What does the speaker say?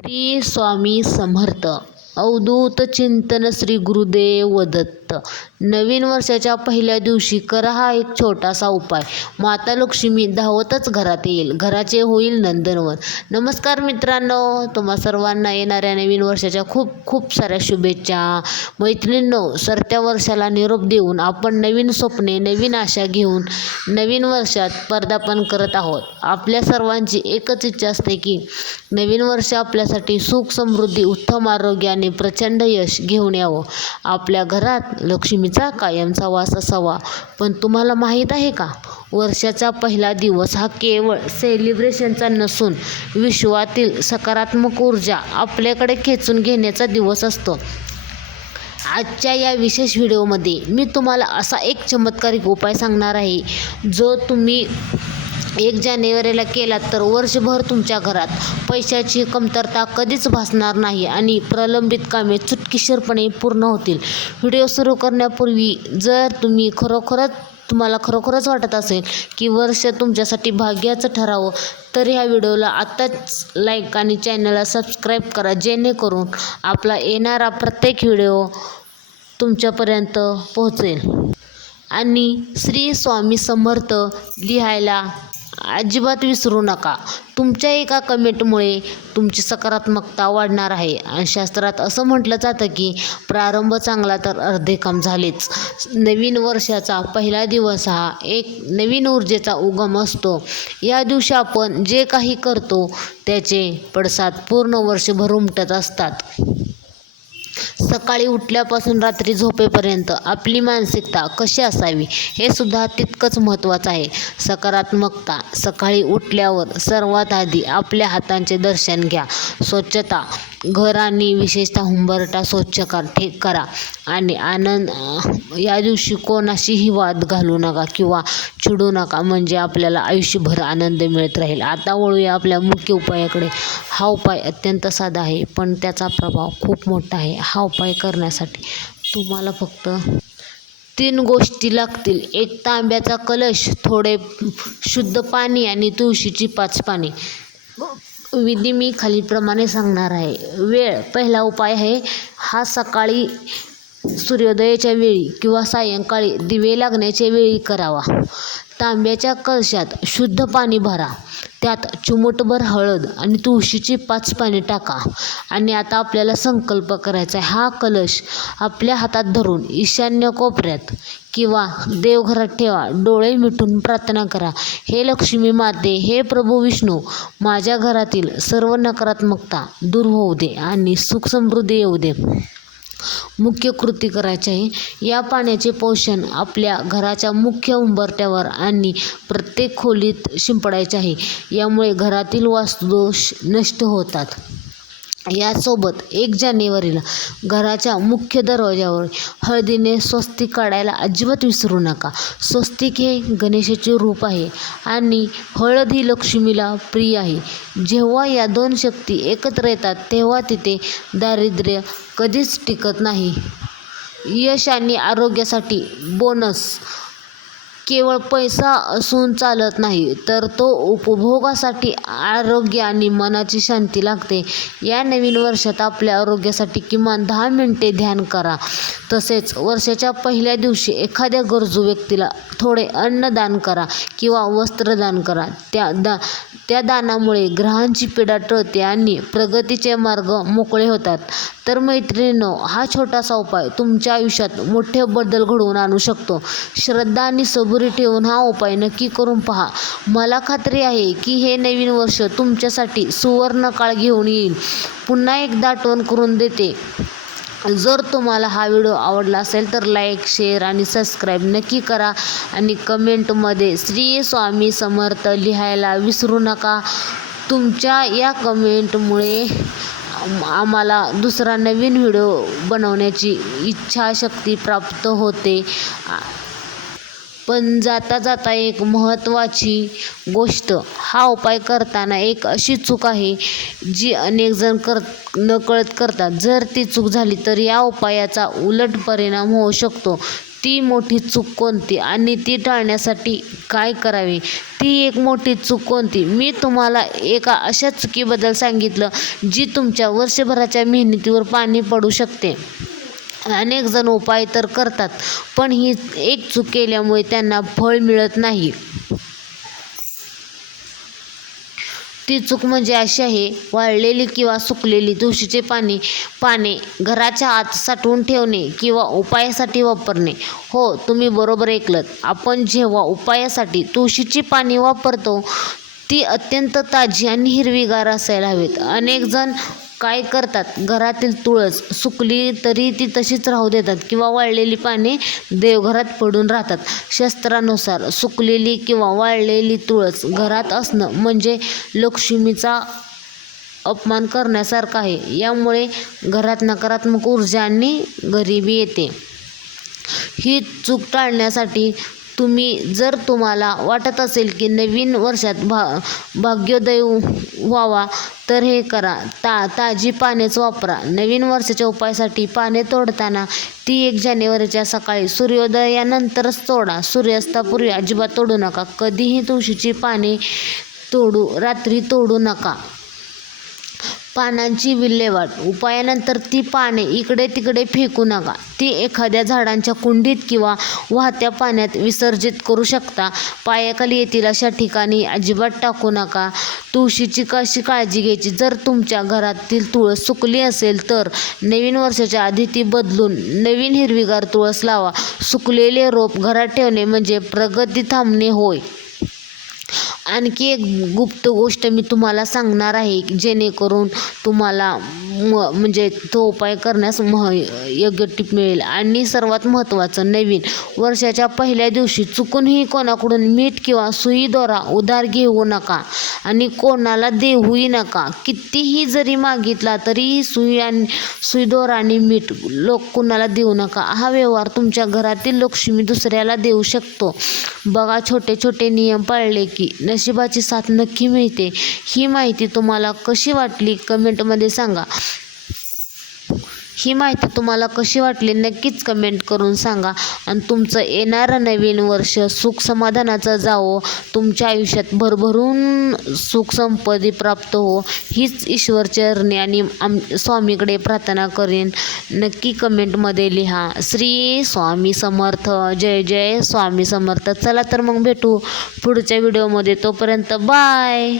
श्री स्वामी समर्थ. अवधूत चिंतन श्री गुरुदेव दत्त. नवीन वर्षाच्या पहिल्या दिवशी करा हा एक छोटासा उपाय. माता लक्ष्मी धावतच घरात येईल, घराचे होईल नंदनवन. नमस्कार मित्रांनो, तुम्हा सर्वांना येणाऱ्या नवीन वर्षाच्या खूप खूप साऱ्या शुभेच्छा. मैत्रिणींनो, सरत्या वर्षाला निरोप देऊन आपण नवीन स्वप्ने, नवीन आशा घेऊन नवीन वर्षात पदार्पण करत आहोत. आपल्या सर्वांची एकच इच्छा असते की नवीन वर्ष आपल्यासाठी सुख, समृद्धी, उत्तम आरोग्य आणि प्रचंड यश घेऊन यावं. आपल्या घरात लक्ष्मीचा कायमचा वास असावा. पण तुम्हाला माहीत आहे का, वर्षाचा पहिला दिवस हा केवळ सेलिब्रेशनचा नसून विश्वातील सकारात्मक ऊर्जा आपल्याकडे खेचून घेण्याचा दिवस असतो. आजच्या या विशेष व्हिडिओमध्ये मी तुम्हाला असा एक चमत्कारिक उपाय सांगणार आहे, जो तुम्ही 1 जानेवारीला केलात तर वर्षभर तुमच्या घरात पैशाची कमतरता कधीच भासणार नाही आणि प्रलंबित कामे चुटकीसरपणे पूर्ण होतील. व्हिडिओ सुरू करण्यापूर्वी जर तुम्हाला खरोखरच वाटत असेल की वर्ष तुमच्यासाठी भाग्याचं ठरावं, तर ह्या व्हिडिओला आत्ताच लाईक आणि चॅनलला सबस्क्राईब करा, जेणेकरून आपला येणारा प्रत्येक व्हिडिओ तुमच्यापर्यंत पोहोचेल. आणि श्री स्वामी समर्थ लिहायला अजिबात विसरू नका. तुमच्या एका कमेंटमुळे तुमची सकारात्मकता वाढणार आहे. आणि शास्त्रात असं म्हटलं जातं की प्रारंभ चांगला तर अर्धे काम झालेच. नवीन वर्षाचा पहिला दिवस हा एक नवीन ऊर्जेचा उगम असतो. या दिवशी आपण जे काही करतो त्याचे पडसाद पूर्ण वर्षभर उमटत असतात. सकाळी उठल्यापासून रात्री झोपेपर्यंत आपली मानसिकता कशी असावी हे सुद्धा तितकंच महत्त्वाचं आहे. सकारात्मकता. सकाळी उठल्यावर सर्वात आधी आपल्या हातांचे दर्शन घ्या. स्वच्छता. घर आणि विशेषतः उंबरठा स्वच्छ करा. आणि या दिवशी कोणाशीही वाद घालू नका किंवा चिडू नका, म्हणजे आपल्याला आयुष्यभर आनंद मिळत राहील. आता वळूया आपल्या मुख्य उपायाकडे. हा उपाय अत्यंत साधा आहे, पण त्याचा प्रभाव खूप मोठा आहे. हा उपाय करण्यासाठी तुम्हाला फक्त 3 गोष्टी लागतील. 1 तांब्याचा कलश, थोडे शुद्ध पाणी आणि तुळशीची 5 पाने. विधी मी खालीलप्रमाणे सांगणार आहे. वेळ. पहिला उपाय आहे हा सकाळी सूर्योदयाच्या वेळी किंवा सायंकाळी दिवे लागण्याच्या वेळी करावा. तांब्याच्या कलशात शुद्ध पाणी भरा. त्यात चिमूटभर हळद आणि तुळशीची 5 पाने टाका. आणि आता आपल्याला संकल्प करायचा आहे. हा कलश आपल्या हातात धरून ईशान्य कोपऱ्यात किंवा देवघरात ठेवा. डोळे मिटून प्रार्थना करा. हे लक्ष्मी माते, हे प्रभू विष्णू, माझ्या घरातील सर्व नकारात्मकता दूर होऊ दे आणि सुख समृद्धी येऊ दे. मुख्य कृती करायची आहे. या पाण्याचे पोषण आपल्या घराच्या मुख्य उंबरठ्यावर आणि प्रत्येक खोलीत शिंपडायचे आहे. यामुळे घरातील वास्तुदोष नष्ट होतात. यासोबत 1 जानेवारीला घराच्या मुख्य दरवाजावर हळदीने स्वस्तिक काढायला अजिबात विसरू नका. स्वस्तिक हे गणेशाचे रूप आहे आणि हळद ही लक्ष्मीला प्रिय आहे. जेव्हा या 2 शक्ती एकत्र येतात तेव्हा तिथे दारिद्र्य कधीच टिकत नाही. यश आणि आरोग्यासाठी बोनस. केवळ पैसा असून चालत नाही, तर तो उपभोगासाठी आरोग्य आणि मनाची शांती लागते. या नवीन वर्षात आपल्या आरोग्यासाठी किमान 10 मिनिटे ध्यान करा. तसेच वर्षाच्या पहिल्या दिवशी एखाद्या गरजू व्यक्तीला थोडे अन्न दान करा किंवा वस्त्रदान करा. त्या दानामुळे ग्रहांची पीडा टळते आणि प्रगतीचे मार्ग मोकळे होतात. तर मैत्रिणींनो, हा छोटासा उपाय तुमच्या आयुष्यात मोठे बदल घडवून आणू शकतो. श्रद्धा आणि सबुरी ठेवून हा उपाय नक्की करून पहा. मला खात्री आहे की हे नवीन वर्ष तुमच्यासाठी सुवर्ण काळ घेऊन येईल. पुन्हा एकदा आठवण करून देते, जर तुम्हाला हा व्हिडिओ आवडला असेल तर लाईक, शेअर आणि सबस्क्राईब नक्की करा. आणि कमेंटमध्ये श्री स्वामी समर्थ लिहायला विसरू नका. तुमच्या या कमेंटमुळे आम्हाला दुसरा नवीन व्हिडिओ बनवण्याची इच्छाशक्ती प्राप्त होते. पण जाता जाता एक महत्त्वाची गोष्ट, हा उपाय करताना एक अशी चूक आहे जी अनेक जण नकळत करतात. जर ती चूक झाली तर या उपायाचा उलट परिणाम होऊ शकतो. ती मोठी चूक कोणती आणि ती टाळण्यासाठी काय करावे? ती एक मोठी चूक कोणती? मी तुम्हाला एका अशा चुकीबद्दल सांगितलं जी तुमच्या वर्षभराच्या मेहनतीवर पाणी पडू शकते. अनेक जण उपाय तर करतात, पण ही एक चूक केल्यामुळे त्यांना फळ मिळत नाही. ती चूक म्हणजे अशी आहे, वाळलेली किंवा सुकलेली तुळशीची पाने घराच्या आत साठवून ठेवणे किंवा उपायासाठी वापरणे. हो, तुम्ही बरोबर ऐकलंत. आपण जेव्हा उपायासाठी तुळशीची पाने वापरतो ती अत्यंत ताजी आणि हिरवीगार असायला हवीत. अनेक जण काय करतात, घरातील तुळस सुकली तरी ती तशीच राहू देतात किंवा वाळलेली पाने देवघरात पडून राहतात. शास्त्रानुसार सुकलेली किंवा वाळलेली तुळस घरात असणं म्हणजे लक्ष्मीचा अपमान करण्यासारखं आहे. यामुळे घरात नकारात्मक ऊर्जा आणि गरिबी येते. ही चूक टाळण्यासाठी जर तुम्हाला वाटत असेल की नवीन वर्षात भाग्योदय व्हावा तर हे करा, ताजी पानेच वापरा. नवीन वर्षाच्या उपायासाठी पाने तोडताना ती 1 जानेवारीच्या सकाळी सूर्योदयानंतरच तोडा. सूर्यास्तापूर्वी अजिबात तोडू नका. कधीही तुळशीची पाने रात्री तोडू नका. पानांची विल्हेवाट. उपायानंतर ती पाने इकडे तिकडे फेकू नका. ती एखाद्या झाडांच्या कुंडीत किंवा वाहत्या पाण्यात विसर्जित करू शकता. पायाखाली येतील अशा ठिकाणी अजिबात टाकू नका. तुळशीची कशी काळजी घ्यायची? जर तुमच्या घरातील तुळस सुकली असेल तर नवीन वर्षाच्या आधी ती बदलून नवीन हिरवीगार तुळस लावा. सुकलेले रोप घरात ठेवणे म्हणजे प्रगती थांबणे होय. आणखी एक गुप्त गोष्ट मी तुम्हाला सांगणार आहे, जेणेकरून तुम्हाला म्हणजे तो उपाय करण्यास योग्य टीप मिळेल. आणि सर्वात महत्त्वाचं, नवीन वर्षाच्या पहिल्या दिवशी चुकूनही कोणाकडून मीठ किंवा सुई दोरा उधार घेऊ नका आणि कोणाला देऊही नका. कितीही जरी मागितला तरी सुई दोरा आणि मीठ कुणाला देऊ नका. हा व्यवहार तुमच्या घरातील लक्ष्मी दुसऱ्याला देऊ शकतो. बघा, छोटे छोटे नियम पाळले की नशिबाची साथ नक्की मिळते. ही माहिती तुम्हाला कशी वाटली कमेंटमध्ये सांगा. नक्कीच कमेंट करून सांगा. आणि तुमचं येणारं नवीन वर्ष सुख समाधानाचं जावो. तुमच्या आयुष्यात भरभरून सुख संपत्ती प्राप्त हो, हीच ईश्वरचरणी आणि स्वामीकडे प्रार्थना करेन. नक्की कमेंटमध्ये लिहा. श्री स्वामी समर्थ. जय जय स्वामी समर्थ. चला तर मग भेटू पुढच्या व्हिडिओमध्ये. तोपर्यंत बाय.